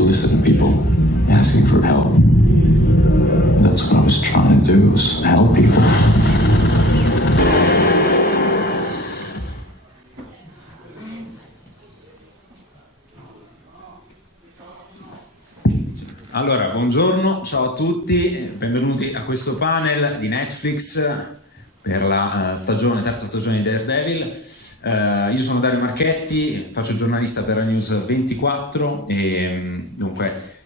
soliciting people, asking for help. That's what I was trying to do, was help people. Allora, buongiorno, ciao a tutti, benvenuti a questo panel di Netflix per la terza stagione di Daredevil. Io sono Dario Marchetti, faccio giornalista per la News 24 e dunque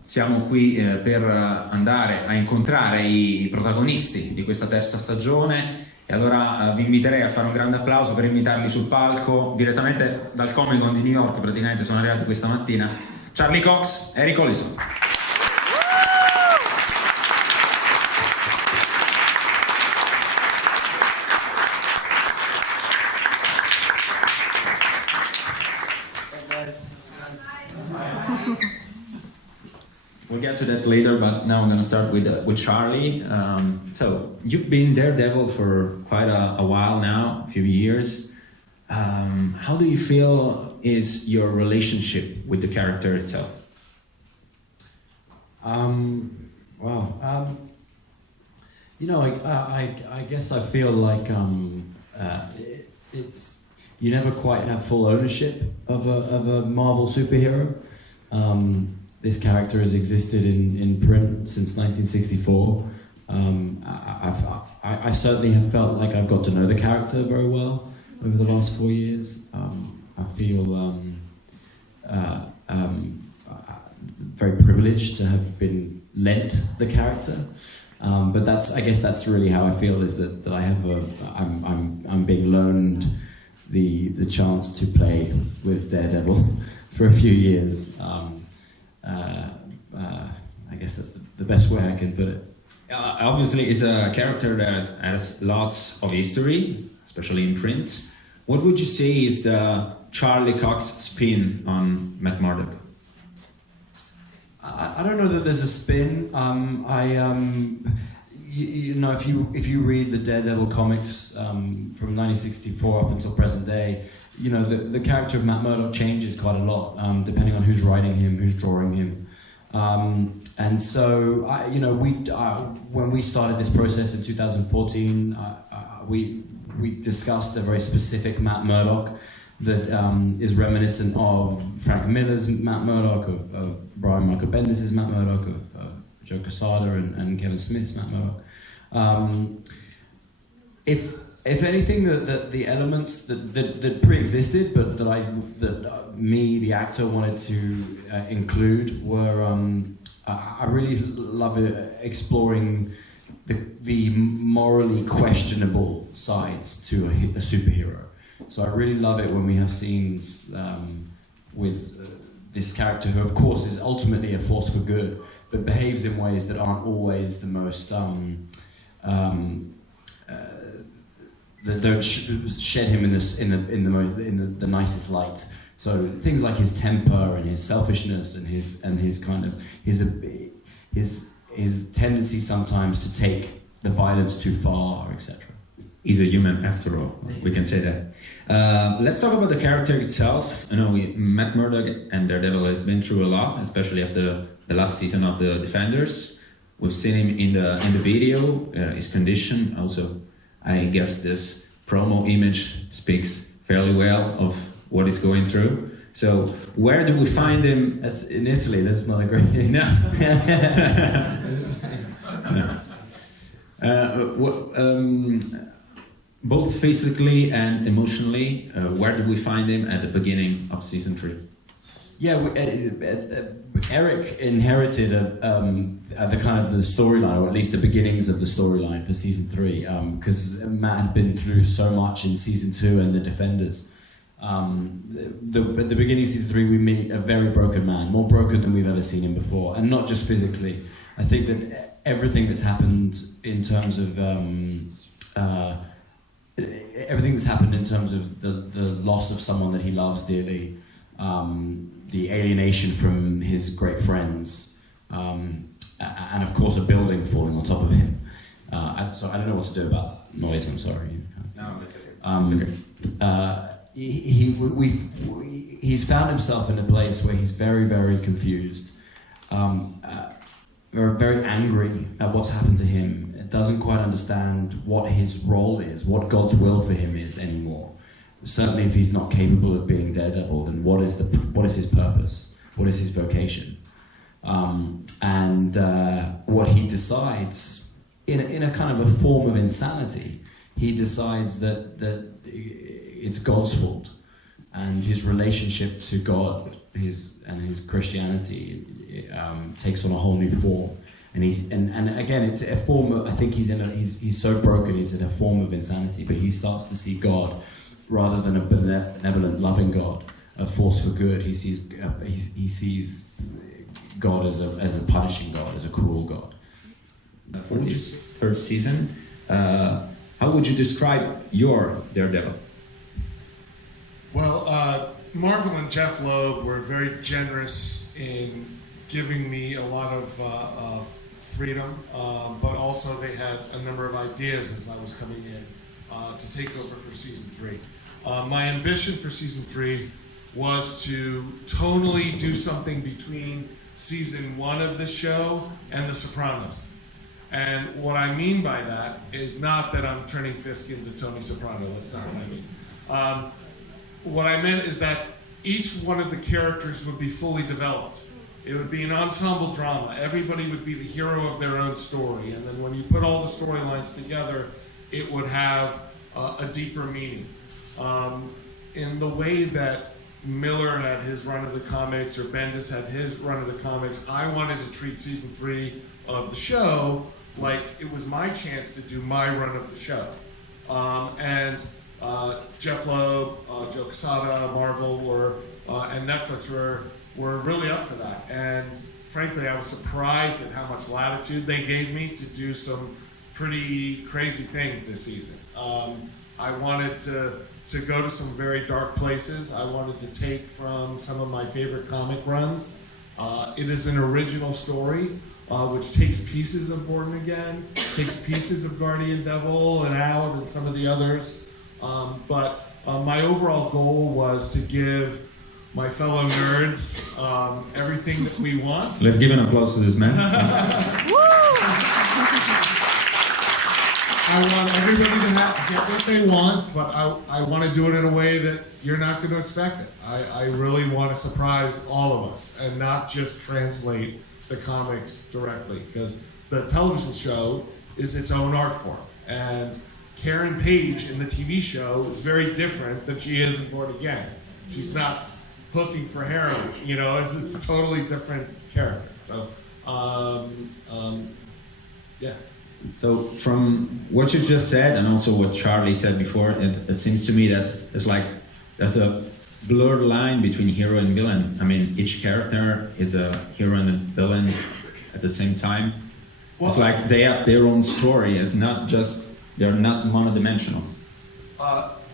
siamo qui per andare a incontrare i protagonisti di questa terza stagione e allora vi inviterei a fare un grande applauso per invitarli sul palco direttamente dal Comic Con di New York. Praticamente sono arrivati questa mattina Charlie Cox, Erik Oleson. We'll get to that later, but now I'm going to start with Charlie. So you've been Daredevil for quite a while now, a few years. How do you feel is your relationship with the character itself? You know, I guess I feel like it's you never quite have full ownership of a Marvel superhero. This character has existed in print since 1964. I certainly have felt like I've got to know the character very well over the last 4 years. I feel very privileged to have been lent the character. But I guess that's really how I feel, is that I have I'm being loaned the chance to play with Daredevil for a few years. I guess that's the best way I can put it. Obviously, it's a character that has lots of history, especially in print. What would you say is the Charlie Cox spin on Matt Murdock? I don't know that there's a spin. You know, if you read the Daredevil comics from 1964 up until present day, you know, the character of Matt Murdock changes quite a lot depending on who's writing him, who's drawing him. And so, you know, when we started this process in 2014, we discussed a very specific Matt Murdock that is reminiscent of Frank Miller's Matt Murdock, of Brian Michael Bendis' Matt Murdock, of Joe Quesada and Kevin Smith's Matt Murdock. If anything, the elements that pre-existed, but that me, the actor, wanted to include were I really love exploring the morally questionable sides to a superhero. So I really love it when we have scenes with this character who, of course, is ultimately a force for good, but behaves in ways that aren't always the most that don't shed him in the nicest light. So things like his temper and his selfishness and his kind of his tendency sometimes to take the violence too far, etc. He's a human after all, we can say that. Let's talk about the character itself. You know, Matt Murdock and Daredevil has been through a lot, especially after the last season of The Defenders. We've seen him in the video, his condition. Also, I guess this promo image speaks fairly well of what he's going through. So, where do we find him? That's in Italy. That's not a great thing. No. Both physically and emotionally, where did we find him at the beginning of season 3? Yeah, Erik inherited the kind of the storyline, or at least the beginnings of the storyline for season 3, because Matt had been through so much in season 2 and The Defenders. At the beginning of season 3, we meet a very broken man, more broken than we've ever seen him before, and not just physically. I think that everything that's happened in terms of the loss of someone that he loves dearly, the alienation from his great friends, and of course a building falling on top of him. I don't know what to do about that noise, I'm sorry. No, that's okay. he's found himself in a place where he's very, very confused, very angry at what's happened to him, doesn't quite understand what his role is, what God's will for him is anymore. Certainly if he's not capable of being Daredevil, then what is his purpose? What is his vocation? What he decides, in a kind of a form of insanity, he decides that it's God's fault, and his relationship to God, his Christianity, takes on a whole new form. And again, it's a form of, I think he's so broken, he's in a form of insanity, but he starts to see God rather than a benevolent, loving God, a force for good. He sees God as a punishing God, as a cruel God. For this third season, how would you describe your Daredevil? Well, Marvel and Jeff Loeb were very generous in giving me a lot of freedom, but also they had a number of ideas as I was coming in to take over for season 3. My ambition for season 3 was to tonally do something between season 1 of the show and The Sopranos. And what I mean by that is not that I'm turning Fisk into Tony Soprano. That's not what I mean. What I meant is that each one of the characters would be fully developed. It would be an ensemble drama. Everybody would be the hero of their own story. And then when you put all the storylines together, it would have a deeper meaning. In the way that Miller had his run of the comics or Bendis had his run of the comics, I wanted to treat season 3 of the show like it was my chance to do my run of the show. Jeff Loeb, Joe Quesada, Marvel and Netflix were really up for that. And frankly, I was surprised at how much latitude they gave me to do some pretty crazy things this season. I wanted to go to some very dark places. I wanted to take from some of my favorite comic runs. It is an original story, which takes pieces of Born Again, takes pieces of Guardian Devil and Out and some of the others. But my overall goal was to give my fellow nerds everything that we want. Let's give an applause to this man. I want everybody to get what they want, but I want to do it in a way that you're not going to expect it. I really want to surprise all of us and not just translate the comics directly, because the television show is its own art form. And Karen Page in the TV show is very different than she is in Born Again. She's not hooking for heroin, it's a totally different character. So, yeah. So from what you just said and also what Charlie said before, it seems to me that it's like there's a blurred line between hero and villain. I mean, each character is a hero and a villain at the same time. Well, it's like they have their own story. It's not just, they're not monodimensional.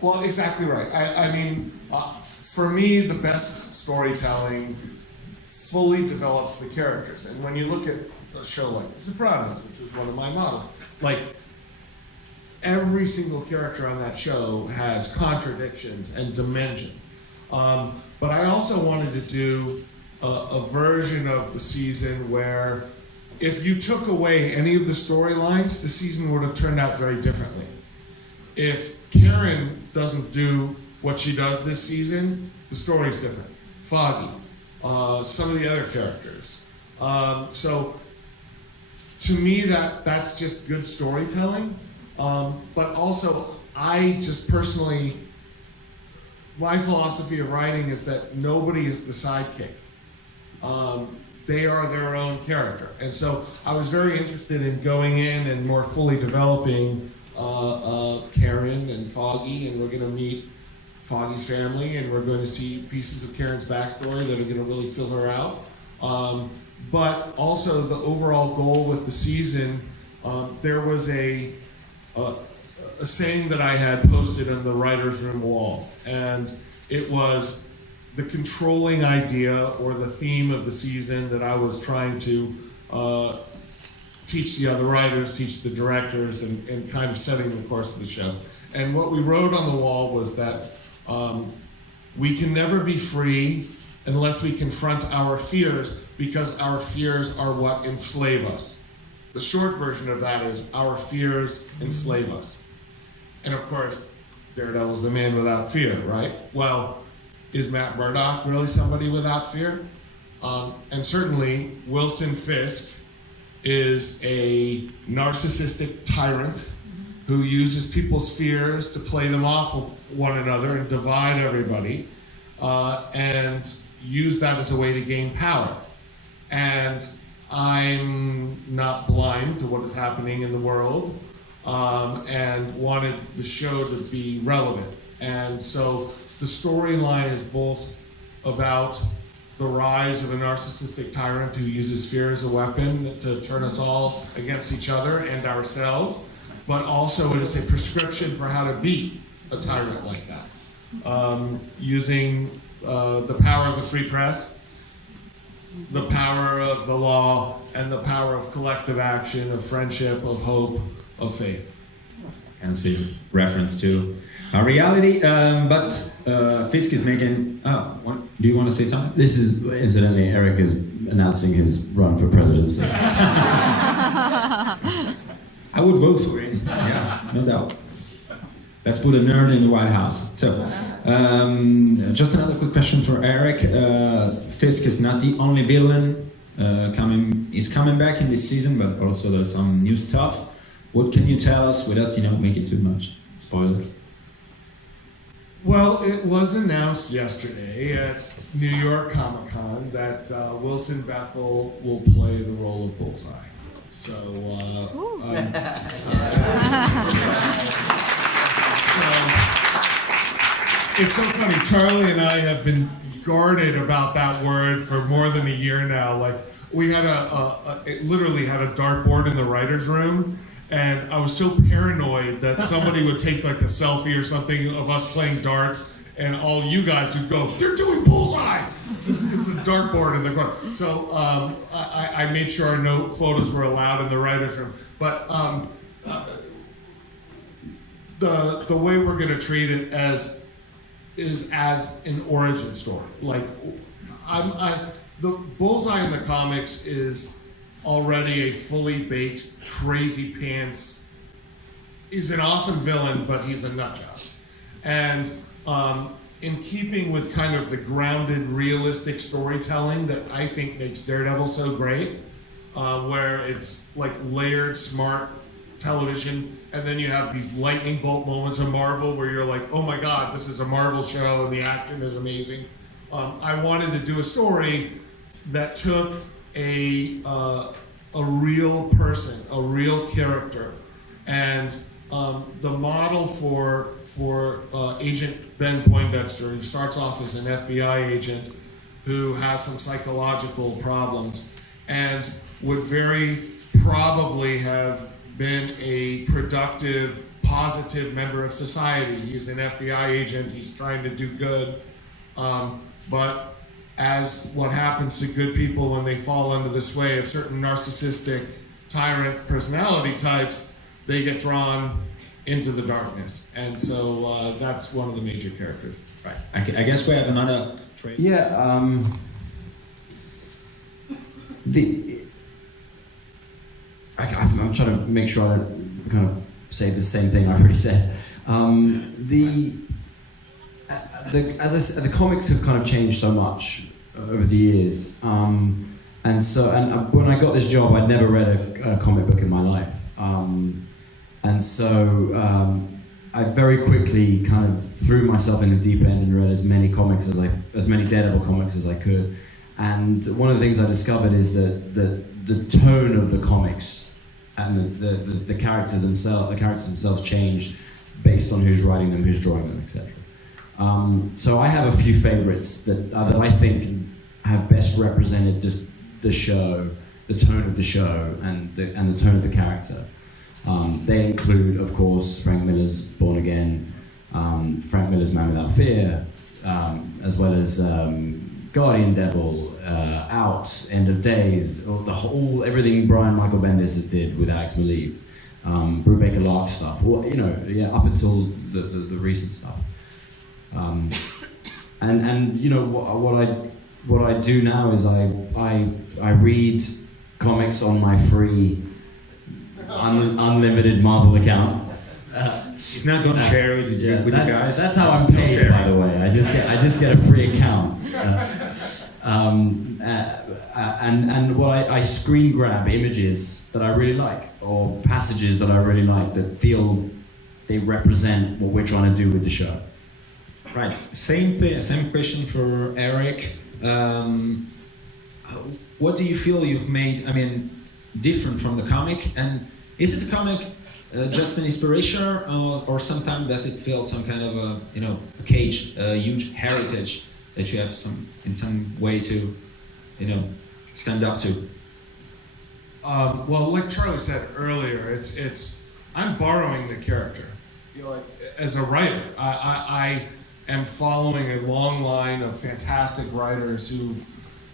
Well, exactly right. I mean, for me, the best storytelling fully develops the characters. And when you look at a show like The Sopranos, which is one of my models, like every single character on that show has contradictions and dimensions. But I also wanted to do a version of the season where if you took away any of the storylines, the season would have turned out very differently. If Karen doesn't do what she does this season, the story's different. Foggy, some of the other characters. So to me, that's just good storytelling. But also, I just personally, my philosophy of writing is that nobody is the sidekick. They are their own character. And so I was very interested in going in and more fully developing Karen and Foggy, and we're going to meet Foggy's family, and we're going to see pieces of Karen's backstory that are going to really fill her out. But also the overall goal with the season, there was a saying that I had posted on the writer's room wall, and it was the controlling idea or the theme of the season that I was trying to teach the other writers, teach the directors, and kind of setting the course of the show. And what we wrote on the wall was that We can never be free unless we confront our fears, because our fears are what enslave us. The short version of that is our fears enslave us. And of course, Daredevil's the man without fear, right? Well, is Matt Murdock really somebody without fear? And certainly, Wilson Fisk is a narcissistic tyrant who uses people's fears to play them off of one another and divide everybody, and use that as a way to gain power. And I'm not blind to what is happening in the world, and wanted the show to be relevant. And so the storyline is both about the rise of a narcissistic tyrant who uses fear as a weapon to turn us all against each other and ourselves, but also it is a prescription for how to beat a tyrant like that, using the power of the free press, the power of the law, and the power of collective action, of friendship, of hope, of faith. And see reference to a reality, but Fisk is making. Do you want to say something? This is, incidentally, Erik is announcing his run for presidency. I would vote for him. Yeah, no doubt. Let's put a nerd in the White House. So, just another quick question for Erik. Fisk is not the only villain He's coming back in this season, but also there's some new stuff. What can you tell us without, making too much spoilers? Well, it was announced yesterday at New York Comic Con that Wilson Bethel will play the role of Bullseye. So, it's so funny. Charlie and I have been guarded about that word for more than a year now. Like, we had it literally had a dartboard in the writer's room, and I was so paranoid that somebody would take like a selfie or something of us playing darts, and all you guys would go, "They're doing Bullseye!" This is a dartboard in the corner. So I made sure no photos were allowed in the writer's room. But the way we're going to treat it is as an origin story. Like, the Bullseye in the comics is already a fully baked, crazy pants. He's an awesome villain, but he's a nutjob. And in keeping with kind of the grounded, realistic storytelling that I think makes Daredevil so great, where it's like layered, smart television, and then you have these lightning bolt moments of Marvel where you're like, oh my God, this is a Marvel show and the action is amazing. I wanted to do a story that took a real person, a real character, and the model for Agent Ben Poindexter, he starts off as an FBI agent who has some psychological problems and would very probably have been a productive, positive member of society. He's an FBI agent, he's trying to do good, but as what happens to good people when they fall under the sway of certain narcissistic tyrant personality types, they get drawn into the darkness. And so that's one of the major characters. Right. I guess we have another trait. Yeah, I'm trying to make sure I don't kind of say the same thing I already said. As I said, the comics have kind of changed so much over the years, and when I got this job, I'd never read a comic book in my life, and so I very quickly kind of threw myself in the deep end and read as many Daredevil comics as I could. And one of the things I discovered is that the tone of the comics and the characters themselves changed based on who's writing them, who's drawing them, etc. So I have a few favorites that I think have best represented the show, the tone of the show, and the tone of the character. They include, of course, Frank Miller's Born Again, Frank Miller's Man Without Fear, as well as Guardian Devil, Out, End of Days, everything Brian Michael Bendis did with Alex Maleev, Brubaker Lark stuff, up until the recent stuff. And you know what I do now is I read comics on my free unlimited Marvel account. He's not going to share it with, with you guys. That's how I'm paid, by the way. I just get a free account. And what I screen grab images that I really like, or passages that I really like that feel they represent what we're trying to do with the show. Right. Same question for Erik. What do you feel you've made? I mean, different from the comic, and is it the comic just an inspiration, or sometimes does it feel some kind of a cage, a huge heritage that you have in some way to, stand up to? Well, like Charlie said earlier, it's I'm borrowing the character. Like, as a writer, I am following a long line of fantastic writers who've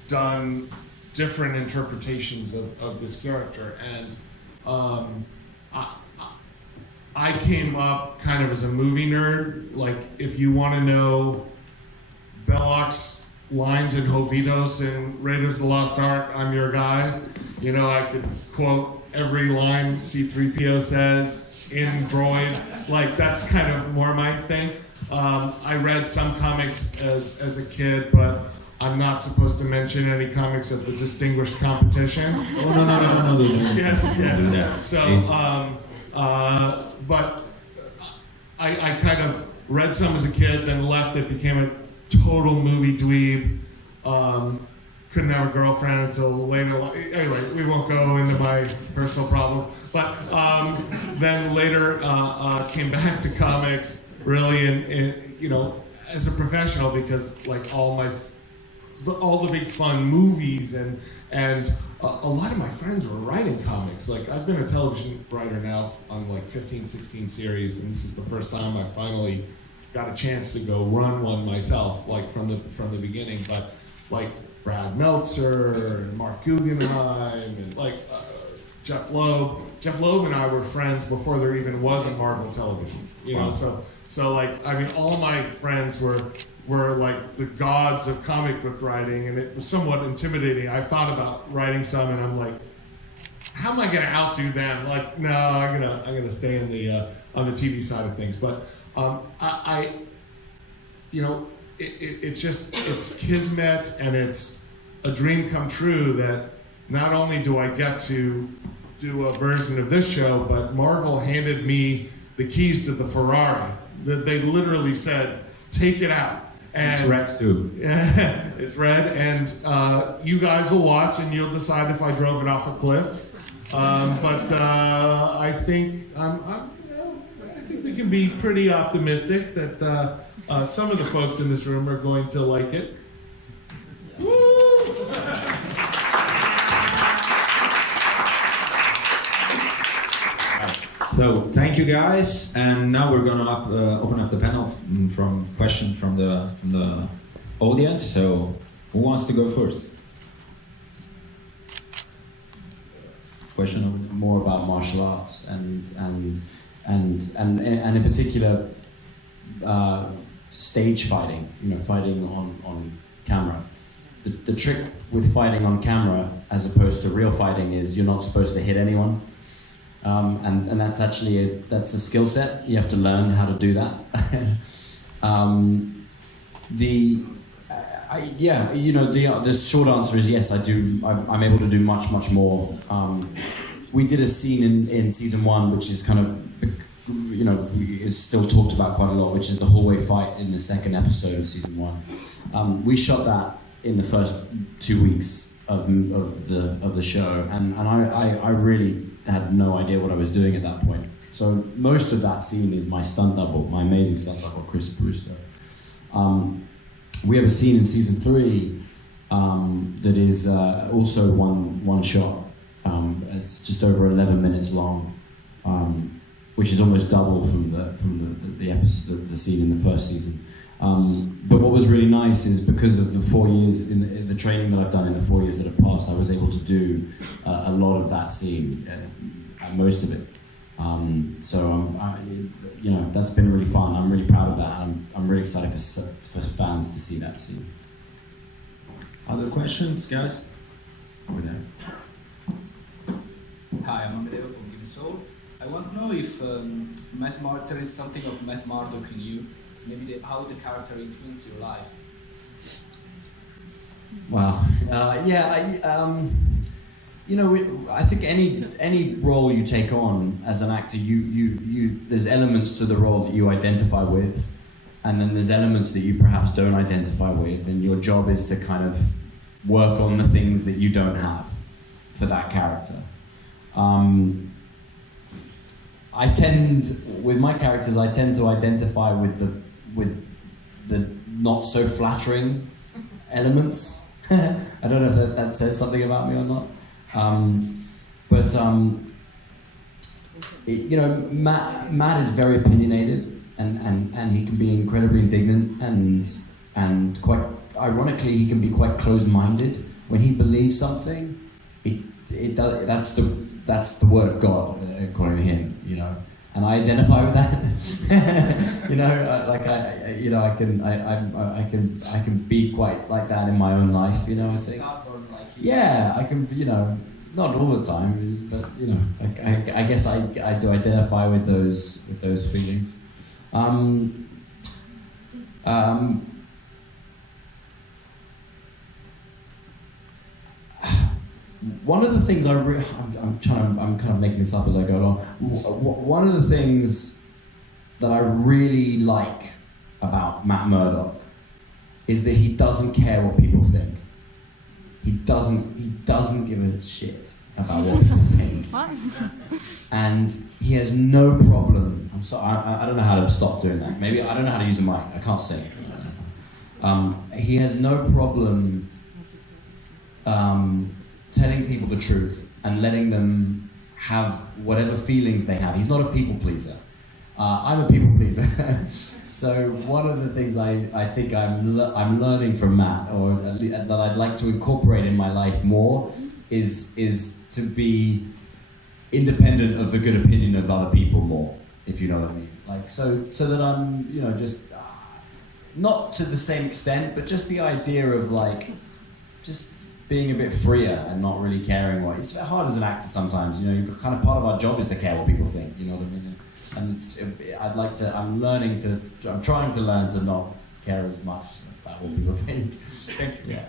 done different interpretations of this character, and I came up kind of as a movie nerd. Like, if you want to know Belloc's lines in Jovitos and Raiders of the Lost Ark, I'm your guy. I could quote every line C-3PO says in Droid. Like, that's kind of more my thing. I read some comics as a kid, but I'm not supposed to mention any comics of the Distinguished Competition. Oh, no. Yes. Do that. So, but I kind of read some as a kid, then left it, became a total movie dweeb. Couldn't have a girlfriend until later. Anyway, we won't go into my personal problems. But then later came back to comics, really, and as a professional, because like all the big fun movies and a lot of my friends were writing comics. Like, I've been a television writer now on like 15, 16 series, and this is the first time I finally got a chance to go run one myself, like from the beginning. But like Brad Meltzer and Mark Guggenheim and like Jeff Loeb. Jeff Loeb and I were friends before there even was a Marvel television. Wow. So like, I mean, all my friends were like the gods of comic book writing, and it was somewhat intimidating. I thought about writing some, and I'm like, how am I going to outdo them? Like, no, I'm gonna stay in the on the TV side of things. But it's kismet, and it's a dream come true that not only do I get to do a version of this show, but Marvel handed me the keys to the Ferrari. They literally said, take it out. And it's red too. It's red, and you guys will watch, and you'll decide if I drove it off a cliff. But I think I think we can be pretty optimistic that some of the folks in this room are going to like it. So thank you guys, and now we're gonna open up the panel from questions from the audience. So who wants to go first? Question over there. More about martial arts and in particular stage fighting. Fighting on camera. The trick with fighting on camera, as opposed to real fighting, is you're not supposed to hit anyone. And that's actually a skill set. You have to learn how to do that. The short answer is yes, I do. I'm able to do much more. We did a scene in season 1, which is kind of, is still talked about quite a lot, which is the hallway fight in the second episode of season 1. We shot that in the first 2 weeks of the show, and I really had no idea what I was doing at that point. So most of that scene is my stunt double, my amazing stunt double, Chris Brewster. We have a scene in season 3 that is also one shot. It's just over 11 minutes long, which is almost double from the episode, the scene in the first season. But what was really nice is, because of the 4 years in the training that I've done in the 4 years that have passed, I was able to do a lot of that scene, most of it. you know, that's been really fun. I'm really proud of that. I'm really excited for fans to see that scene. Other questions, guys? Over there. Hi, I'm Amedeo from Give Soul. I want to know if there is something of Matt Murdock in you, maybe how the character influenced your life. Wow. You know, I think any role you take on as an actor, you there's elements to the role that you identify with, and then there's elements that you perhaps don't identify with, and your job is to kind of work on the things that you don't have for that character. With my characters, I tend to identify with the not so flattering elements. I don't know if that says something about me or not. You know, Matt is very opinionated, and he can be incredibly indignant, and quite ironically, he can be quite closed-minded. When he believes something, that's the word of God, according to him. You know, and I identify with that. You know, I can be quite like that in my own life. You know, I think. Yeah, I can. You know, not all the time, but you know, I guess I do identify with those feelings. One of the things I'm kind of making this up as I go along. One of the things that I really like about Matt Murdock is that he doesn't care what people think. He doesn't give a shit about what people think. And he has no problem. I'm sorry, I don't know how to stop doing that. Maybe I don't know how to use a mic. I can't sing. He has no problem telling people the truth and letting them have whatever feelings they have. He's not a people pleaser. I'm a people pleaser. So one of the things I think I'm learning from Matt, or that I'd like to incorporate in my life more, is to be independent of the good opinion of other people more, if you know what I mean. Like so that I'm, you know, just not to the same extent, but just the idea of like just being a bit freer and not really caring what. It's hard as an actor sometimes, you know. Kind of part of our job is to care what people think, you know what I mean. And I'm trying to learn to not care as much about what people think. Thank you. Yeah.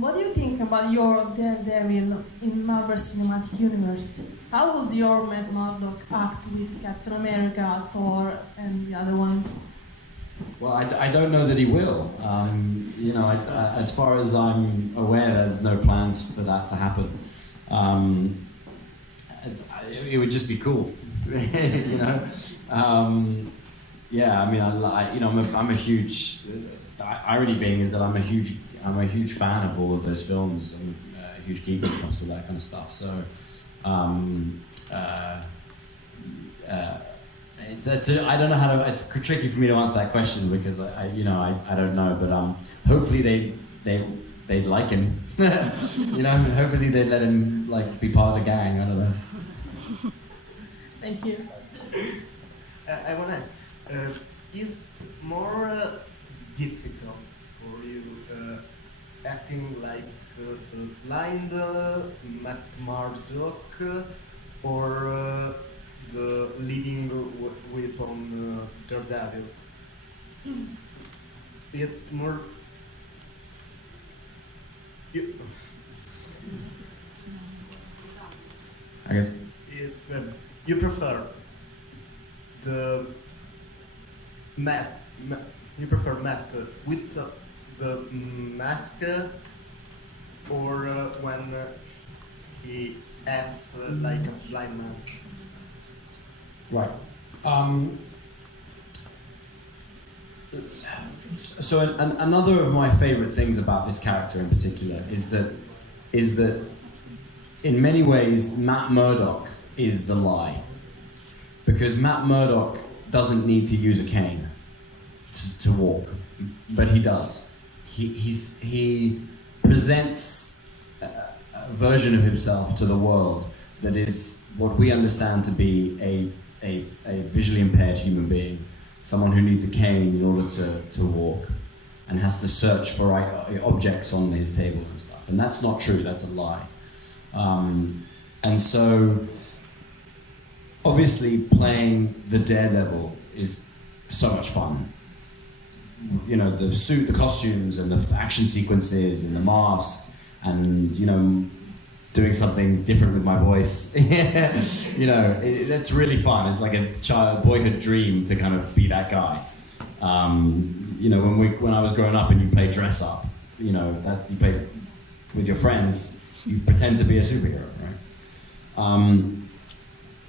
What do you think about your Daredevil in Marvel Cinematic Universe? How would your Matt Murdock act with Captain America, Thor, and the other ones? Well, I don't know that he will. You know, as far as I'm aware, there's no plans for that to happen. It would just be cool, you know. Yeah, I mean, I'm a huge. Irony being is that I'm a huge fan of all of those films. I'm a huge geek when it comes to that kind of stuff. So. I don't know how to. It's tricky for me to answer that question because I don't know. But hopefully they'd like him. You know, hopefully they'd let him like be part of the gang. I don't know. Thank you. I want to ask: is more difficult for you acting like the blind Matt Murdock or the leading weapon Daredevil? It's more. I guess. If you prefer the Matt, you prefer Matt with the mask, or when he acts like a blind man? Right. So another of my favorite things about this character in particular is that in many ways Matt Murdock is the lie, because Matt Murdock doesn't need to use a cane to walk, but he does. He presents a version of himself to the world that is what we understand to be a visually impaired human being, someone who needs a cane in order to walk, and has to search for objects on his table and stuff. And that's not true, that's a lie. And so, obviously, playing the Daredevil is so much fun. You know, the suit, the costumes, and the action sequences, and the mask, and, you know, doing something different with my voice. You know, that's really fun. It's like a boyhood dream to kind of be that guy. You know, when I was growing up and you play dress up, you know, that you play with your friends, you pretend to be a superhero, right?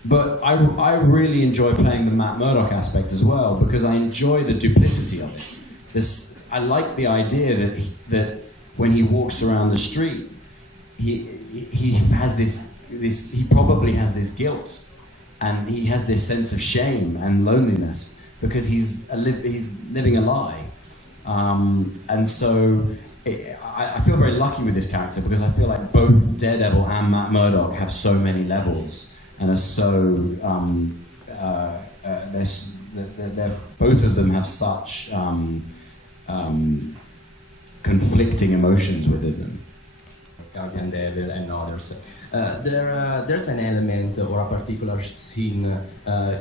But I really enjoy playing the Matt Murdock aspect as well, because I enjoy the duplicity of it. I like the idea that when he walks around the street, he has this he probably has this guilt, and he has this sense of shame and loneliness because he's living a lie, and so I feel very lucky with this character, because I feel like both Daredevil and Matt Murdock have so many levels and are so they're both of them have such conflicting emotions within them. Guardian Devil and others. There's an element or a particular scene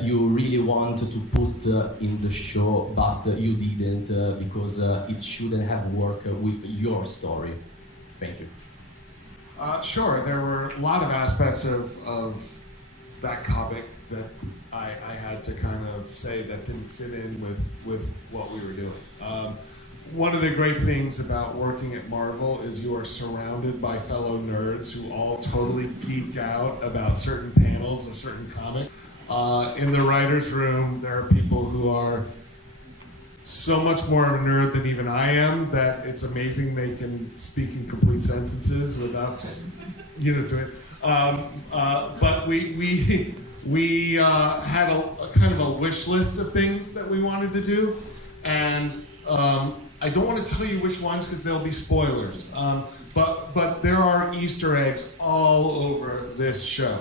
you really wanted to put in the show, but you didn't because it shouldn't have worked with your story. Thank you. Sure, there were a lot of aspects of that comic that I had to kind of say that didn't fit in with what we were doing. One of the great things about working at Marvel is you are surrounded by fellow nerds who all totally geek out about certain panels of certain comics. In the writer's room, there are people who are so much more of a nerd than even I am that it's amazing they can speak in complete sentences without, doing it. But we had a kind of a wish list of things that we wanted to do, and I don't want to tell you which ones because they'll be spoilers. But there are Easter eggs all over this show.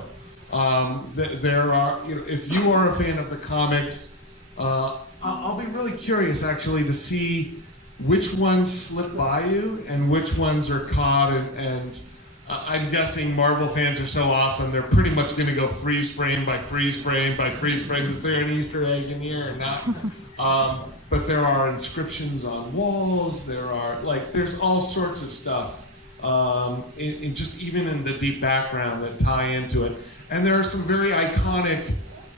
There are, if you are a fan of the comics, I'll be really curious actually to see which ones slip by you and which ones are caught. And I'm guessing Marvel fans are so awesome, they're pretty much going to go freeze frame by freeze frame by freeze frame. Is there an Easter egg in here or not? But there are inscriptions on walls. There's all sorts of stuff, in just even in the deep background that tie into it. And there are some very iconic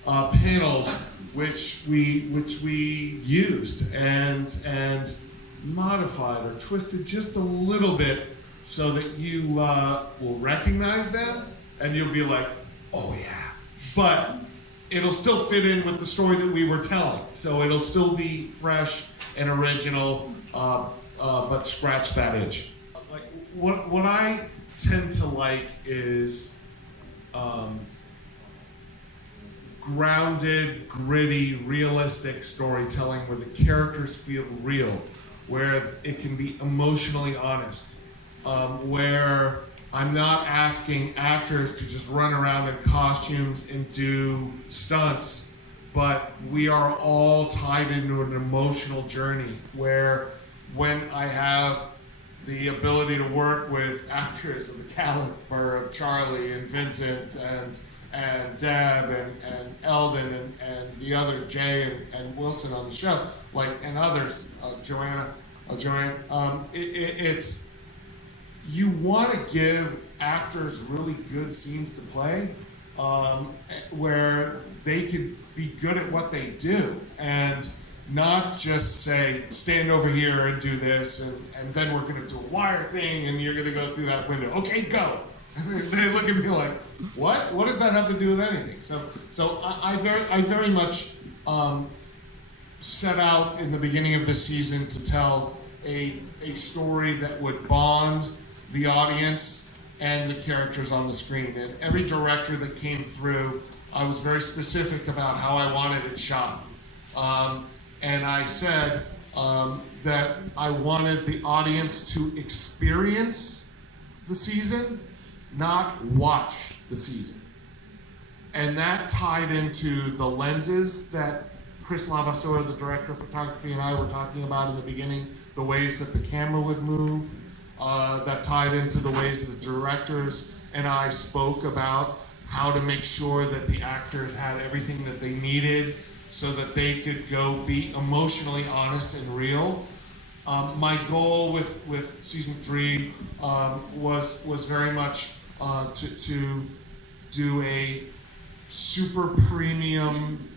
panels which we used and modified or twisted just a little bit so that you will recognize them and you'll be like, oh yeah, but it'll still fit in with the story that we were telling. So it'll still be fresh and original, but scratch that itch. What I tend to like is grounded, gritty, realistic storytelling where the characters feel real, where it can be emotionally honest, where I'm not asking actors to just run around in costumes and do stunts, but we are all tied into an emotional journey where when I have the ability to work with actors of the caliber of Charlie and Vincent and Deb and Eldon and the other Jay and Wilson on the show, and others, Joanne, it's you want to give actors really good scenes to play, where they could be good at what they do and not just say, stand over here and do this, and then we're going to do a wire thing and you're going to go through that window. Okay, go. They look at me like, what? What does that have to do with anything? So I very much set out in the beginning of this season to tell a story that would bond the audience and the characters on the screen. And every director that came through, I was very specific about how I wanted it shot. And I said that I wanted the audience to experience the season, not watch the season. And that tied into the lenses that Chris Lavaseur, the director of photography, and I were talking about in the beginning, the ways that the camera would move. That tied into the ways the directors and I spoke about how to make sure that the actors had everything that they needed so that they could go be emotionally honest and real. My goal with season 3 was very much to do a super premium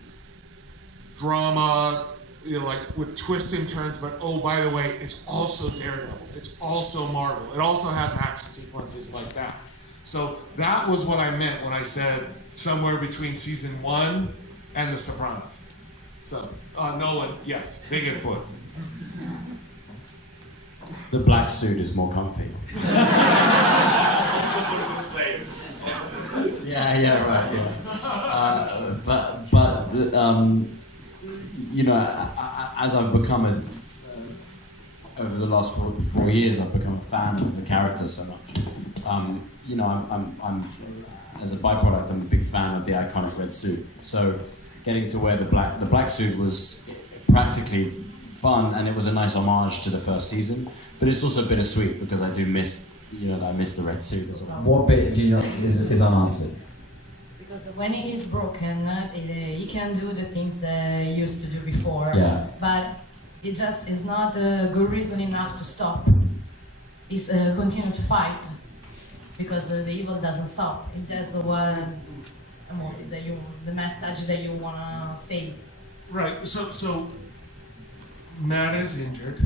drama, like with twists and turns, but oh, by the way, it's also Daredevil. It's also Marvel. It also has action sequences like that. So that was what I meant when I said somewhere between season 1 and The Sopranos. So, Nolan, yes, big influence. The black suit is more comfy. Yeah, right, yeah. But you know, as I've become over the last 4 years, I've become a fan of the character so much. You know, I'm as a byproduct, I'm a big fan of the iconic red suit. So getting to wear the black suit was practically fun, and it was a nice homage to the first season. But it's also bittersweet because I do miss, you know, I miss the red suit as well. What bit do you know is unanswered? Because when he is broken, he can do the things that he used to do before. Yeah. But it just is not a good reason enough to stop. He's continue to fight because the evil doesn't stop. If that's the one motive that the message that you wanna say. Right. So Matt is injured,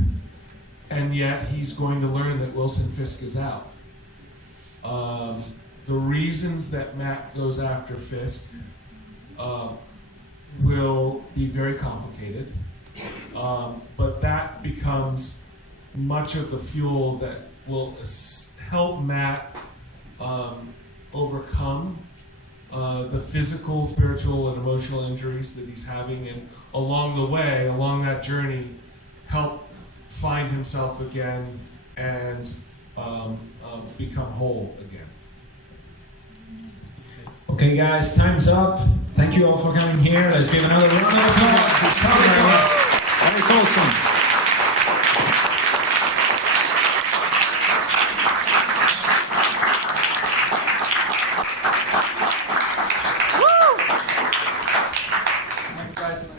and yet he's going to learn that Wilson Fisk is out. The reasons that Matt goes after Fisk will be very complicated, but that becomes much of the fuel that will help Matt overcome the physical, spiritual, and emotional injuries that he's having, and along the way, along that journey, help find himself again and become whole again. Okay, guys, time's up. Thank you all for coming here. Let's give another round of applause to Congress, Erik Oleson.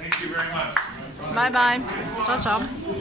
Thank you very much. Bye bye. Ciao ciao.